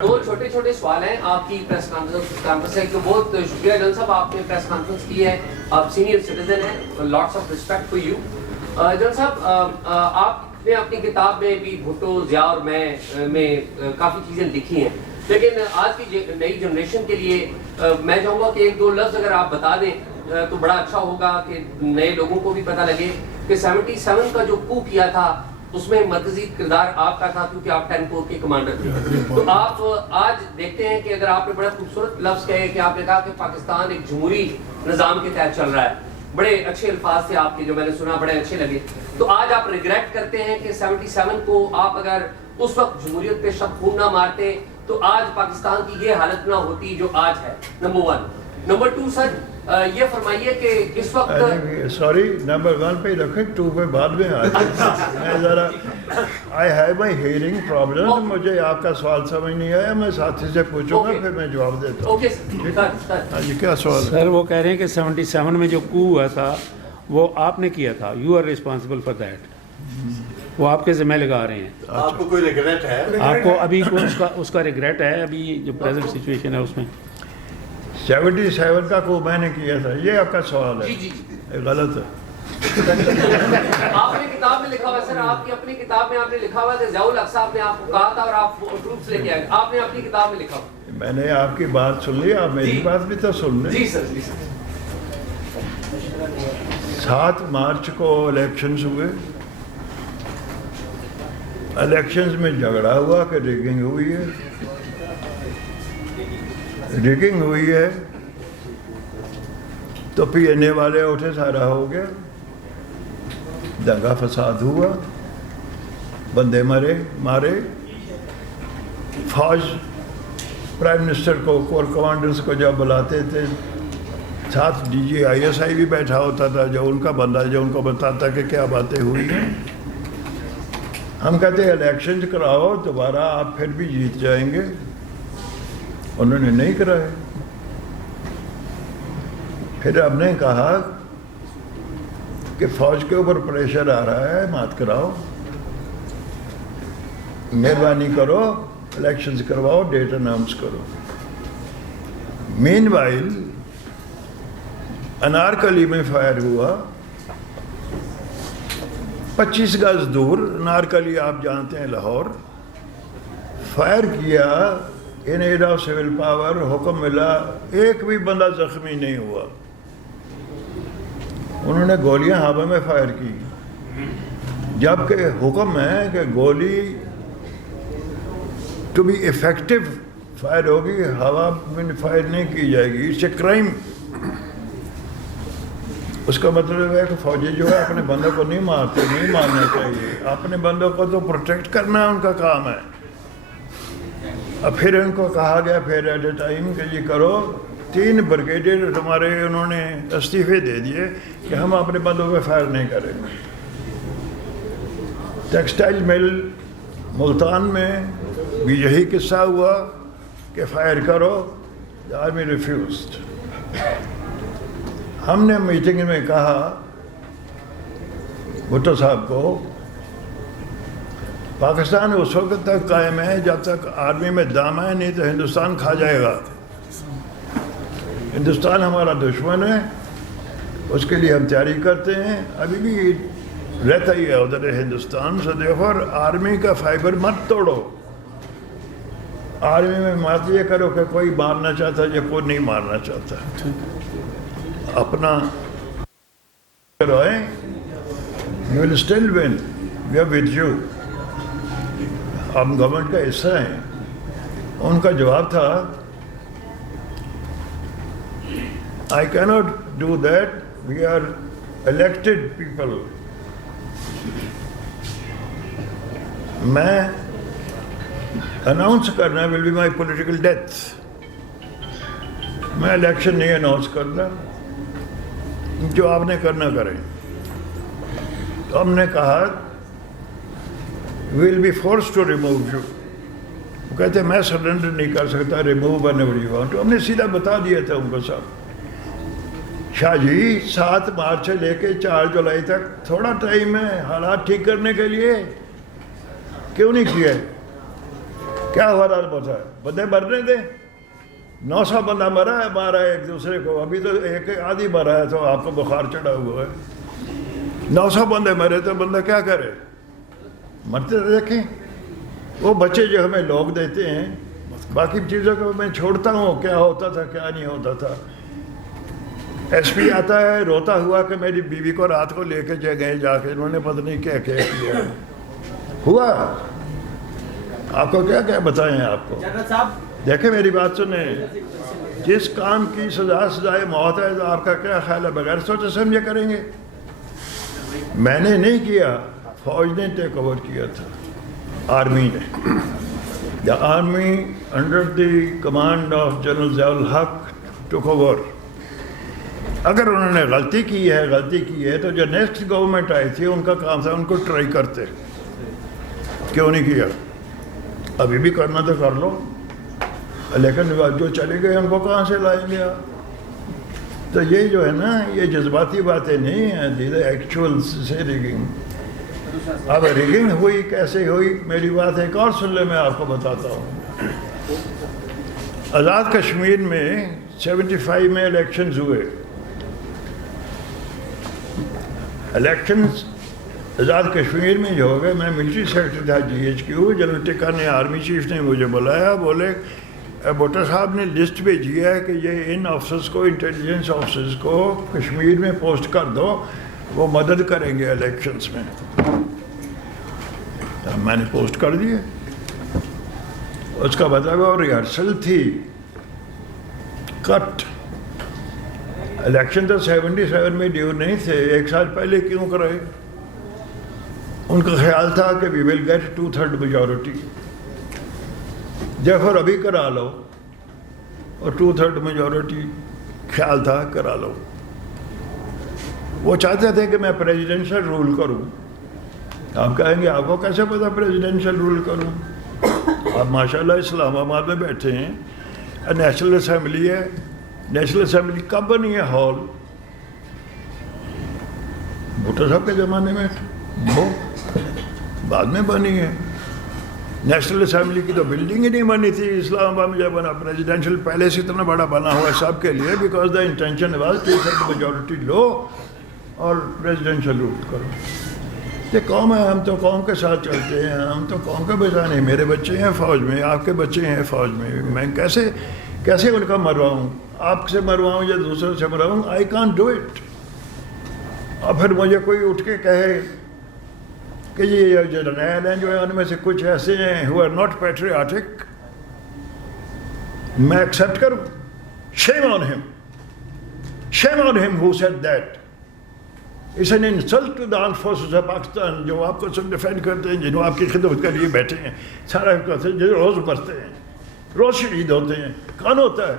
دو چھوٹے چھوٹے سوال ہیں آپ کی پریس کانفرنس ہے کہ بہت شکریہ جن صاحب آپ نے پریس کانفرنس کی ہے. آپ سینئر سٹیزن ہیں, lots of respect for you. جن صاحب آپ نے اپنی کتاب میں بھی بھٹو, ضیاء اور میں کافی چیزیں لکھی ہیں, لیکن آج کی نئی جنریشن کے لیے میں چاہوں گا کہ ایک دو لفظ اگر آپ بتا دیں تو بڑا اچھا ہوگا کہ نئے لوگوں کو بھی پتہ لگے کہ 77 کا جو کو کیا تھا اس میں مرکزی کردار آپ کا تھا کیونکہ آپ 10 کور کے کمانڈر تھے. تو آپ آج دیکھتے ہیں کہ اگر آپ نے بڑا خوبصورت لفظ کہے کہ آپ نے کہا کہ پاکستان ایک جمہوری نظام کے تحت چل رہا ہے, بڑے اچھے الفاظ تھے آپ کے جو میں نے سنا, بڑے اچھے لگے. تو آج آپ ریگریٹ کرتے ہیں کہ 77 کو آپ اگر اس وقت جمہوریت پہ شب خون نہ مارتے تو آج پاکستان کی یہ حالت نہ ہوتی جو آج ہے. نمبر 1. نمبر 2 سر یہ فرمائیے کہ اس وقت سوری نمبر 1 پہ رکھیں, 2 پہ بعد میں آ جائیں. میں ذرا I have my hearing problem, مجھے آپ کا سوال سمجھ نہیں آیا, میں ساتھی سے پوچھوں گا پھر میں جواب دیتا ہوں. Okay sir. یہ کیا سوال ہے؟ سر وہ کہہ رہے ہیں کہ 77 میں جو کو ہوا تھا وہ آپ نے کیا تھا, you are responsible for that, وہ آپ کے ذمہ لگا رہے ہیں. آپ کو کوئی ریگریٹ ہے؟ آپ کو ابھی اس کا ریگریٹ ہے ابھی جو پریزنٹ سچویشن ہے اس میں؟ 77 کا کو میں نے کیا تھا, یہ آپ کا سوال ہے. جی غلط ہے. آپ نے کتاب میں لکھا ہوا ہے سر, آپ کی اپنی کتاب میں آپ نے لکھا ہوا ہے کہ ضیاء الحق صاحب نے آپ کو کہا تھا اور آپ ٹروپس لے کے آئے, آپ نے اپنی کتاب میں لکھا ہوا. میں نے آپ کی بات سن لی, آپ میری بات بھی تو سن لیں. جی سر. 7 مارچ کو الیکشنز ہوئے. الیکشنز میں جھگڑا ہوا کہ ریگنگ ہوئی ہے. ریگنگ ہوئی ہے تو پی این اے والے اٹھے, سارا ہو گیا, دنگا فساد ہوا, بندے مارے. فوج پرائم منسٹر کو, کور کمانڈرز کو جب بلاتے تھے, ساتھ D G I S I بھی بیٹھا ہوتا تھا جو ان کا بندہ جو ان کو بتاتا کہ کیا باتیں ہوئی ہیں. ہم کہتے ہیں الیکشن کراؤ دوبارہ, آپ پھر بھی جیت جائیں گے. انہوں نے نہیں کرائے. پھر ہم نے کہا کہ فوج کے اوپر پریشر آ رہا ہے, مات کراؤ, مہربانی کرو, الیکشنز کرواؤ, ڈیٹ اناؤنس کرو. مین وائل انارکلی میں فائر ہوا 25 گز دور. انارکلی آپ جانتے ہیں لاہور. فائر کیا ان ایڈ آف سول پاور, حکم ملا, ایک بھی بندہ زخمی نہیں ہوا. انہوں نے گولیاں ہوا میں فائر کی, جبکہ حکم ہے کہ گولی ٹو بی افیکٹو فائر ہوگی, ہوا میں فائر نہیں کی جائے گی. It's a crime. اس کا مطلب ہے کہ فوجی جو ہے اپنے بندوں کو نہیں مارتے, نہیں مارنا چاہیے. اپنے بندوں کو تو پروٹیکٹ کرنا ان کا کام ہے. اب پھر ان کو کہا گیا پھر ایٹ اے ٹائم کہ یہ کرو. 3 بریگیڈیئر ہمارے انہوں نے استعفے دے دیے کہ ہم اپنے بندوں پہ فائر نہیں کریں گے. ٹیکسٹائل مل ملتان میں بھی یہی قصہ ہوا کہ فائر کرو, آرمی ریفیوزڈ. ہم نے میٹنگ میں کہا بھٹو صاحب کو, پاکستان اس وقت تک قائم ہے جب تک آرمی میں دم ہے, نہیں تو ہندوستان کھا جائے گا. ہندوستان ہمارا دشمن ہے, اس کے لیے ہم تیاری کرتے ہیں, ابھی بھی رہتا ہی ہے ادھر ہندوستان. سو دیکھو آرمی کا فائبر مت توڑو. آرمی میں مات یہ کرو کہ کوئی مارنا چاہتا ہے یا کوئی نہیں مارنا چاہتا. اپنا کروائیں, you will still win, we are with you. ہم گورنمنٹ کا حصہ ہیں. ان کا جواب تھا I cannot do that, we are elected people. میں اناؤنس کرنا will be my political death. میں الیکشن نہیں اناؤنس کرنا, جو آپ نے کرنا کریں. تو ہم نے کہا will be forced to remove you. وہ کہتے ہیں میں سرنڈر نہیں کر سکتا, remove whenever you want. ہم نے سیدھا بتا دیا تھا ان کو. صاحب شاہ جی 7 مارچ سے لے کے 4 جولائی تک تھوڑا ٹائم ہے حالات ٹھیک کرنے کے لیے, کیوں نہیں کیا؟ क्या हो रहा होता है? बंदे मरने दे, 900 बंदा मरा है, मारा है एक दूसरे को, अभी तो एक आदि मरा है तो आपको बुखार चढ़ा हुआ है। 900 बंदे मरे तो बंदा क्या करे? मरते देखें। वो बच्चे जो हमें लोग देते हैं, बाकी चीज़ों को मैं छोड़ता हूँ, क्या होता था क्या नहीं होता था। एसपी आता है रोता हुआ कि मेरी बीवी को रात को लेके गए जाके, इन्होंने पता नहीं क्या क्या किया हुआ। आपको क्या क्या बताएं आपको? देखे मेरी बात सुने, जिस काम की सजाए मौत है तो आपका क्या ख्याल है? बगैर सोचे समझे करेंगे? मैंने नहीं किया, फौज ने टेक ओवर किया था, आर्मी ने। The army under the command of general Ziaul हक टुक ओवर। अगर उन्होंने गलती की है तो जो नेक्स्ट गवर्नमेंट आई थी उनका काम था उनको ट्राई करते, क्यों नहीं किया? अभी भी करना तो कर लो, लेकिन जो चले गए उनको कहाँ से लाएंगे आप? तो ये जो है ना, ये जज्बाती बातें नहीं हैं, दीज एक्चुअल से रिगिंग। अब रिगिंग हुई कैसे हुई, मेरी बात एक और सुन ले, मैं आपको बताता हूँ। आज़ाद कश्मीर में 75 में इलेक्शंस हुए। इलेक्शंस आज़ाद कश्मीर में जो हो गए, मैं मिलिट्री सेक्रेटरी था GHQ, जनरल टिक्का ने, आर्मी चीफ ने मुझे बुलाया, बोले भुट्टो साहब ने लिस्ट भेजी है कि ये इन ऑफिसर्स को, इंटेलिजेंस ऑफिसर्स को कश्मीर में पोस्ट कर दो, वो मदद करेंगे इलेक्शंस में। तो मैंने पोस्ट कर दिए। उसका मतलब वो रिहर्सल थी, कट। इलेक्शन तो 77 में ड्यू नहीं थे, एक साल पहले क्यों कराए? उनका ख्याल था कि वी विल गेट 2/3 मेजॉरिटी, जब अभी करा लो, और 2/3 मेजॉरिटी ख्याल था करा लो। वो चाहते थे कि मैं प्रेसिडेंशियल रूल करूं। आप कहेंगे आपको कैसे पता प्रेसिडेंशियल रूल करूं? आप माशाल्लाह इस्लामाबाद में बैठे हैं, नेशनल असेंबली है। नेशनल असेंबली कब बनी है? हॉल भुट्टो साहब के ज़माने में, वो बाद में बनी है। नेशनल असेंबली की तो बिल्डिंग ही नहीं बनी थी इस्लामाबाद में जब बना। प्रेसिडेंशियल पैलेस इतना बड़ा बना हुआ है सबके लिए, because the intention was 2/3 majority लो और प्रेसिडेंशियल रूल करो। ये कौम है, हम तो कौम के साथ चलते हैं, हम तो कौम के बचाने। मेरे बच्चे हैं फौज में, आपके बच्चे हैं फौज में, मैं कैसे उनका मरवाऊँ? आपसे मरवाऊँ या दूसरों से मरवाऊँ? I can't do it. और फिर मुझे कोई उठ के कहे कि ये जर्नैल हैं जो है उनमें से कुछ ऐसे हैं हु आर नॉट पैट्रियाटिक, मैं एक्सेप्ट करूँ? Shame on him who said that. It's an insult to the armed forces of Pakistan, जो आपको सब डिफेंड करते हैं, जिन्होंने आपकी खिदमत के लिए बैठे हैं, सारा करते हैं, जो रोज़ मरते हैं, रोज़ शहीद होते हैं। कौन होता है?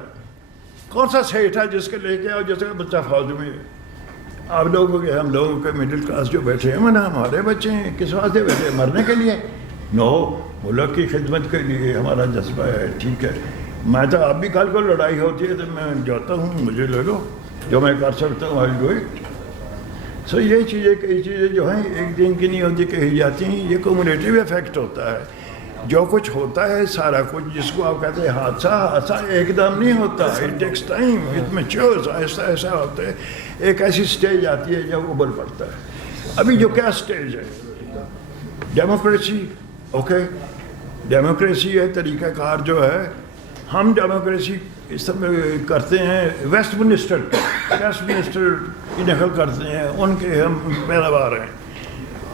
कौन सा सेठ है जिसके लेके आओ जिसका बच्चा फौज में? आप लोगों के, हम लोगों के मिडिल क्लास जो बैठे हैं, मैंने हमारे बच्चे हैं, किस वास्ते बैठे हैं? मरने के लिए? नो, मुल्क की खिदमत के लिए हमारा जज्बा है। ठीक है, मैं तो आप भी कल को लड़ाई होती है तो मैं जाता हूँ, मुझे ले लो, जो मैं कर सकता हूँ आई डू इट। सो ये चीज़ें, कई चीज़ें जो हैं एक दिन की नहीं होती, कही जाती हैं। ये कम्युनिटिव इफेक्ट होता है। जो कुछ होता है सारा कुछ, जिसको आप कहते हैं हादसा एकदम नहीं होता, it takes time, it matures, ऐसा होता है। एक ऐसी स्टेज आती है जब उबल पड़ता है। अभी जो क्या स्टेज है? डेमोक्रेसी, ओके, डेमोक्रेसी है, तरीक़ाकार जो है, हम डेमोक्रेसी इस समय करते हैं। वेस्ट मिनिस्टर की नकल करते हैं, उनके हम पैदावार हैं।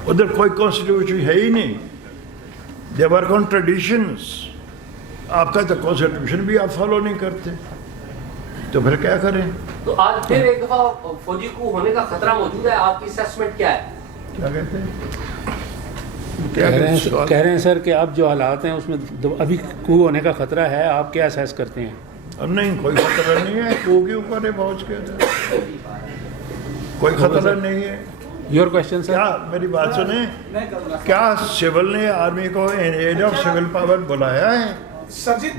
उधर कोई कॉन्स्टिट्यूशन है ही नहीं। They work on traditions. आपका तो कॉन्स्टिट्यूशन भी आप फॉलो नहीं करते, तो फिर क्या करें? तो आज फिर एक दफा फौजी coup होने का खतरा मौजूद है, आपकी असेसमेंट क्या है? क्या कहते हैं? कह रहे हैं सर कि अब जो हालात हैं उसमें अभी coup होने का खतरा है, आप क्या असेस करते हैं? अब नहीं, कोई खतरा नहीं है। coup के ऊपर है पहुँच के, कोई खतरा नहीं है। Your question sir? क्या मेरी बात सुने, क्या सिविल ने आर्मी को इन एज ऑफ सिविल पावर बुलाया है? सरजीत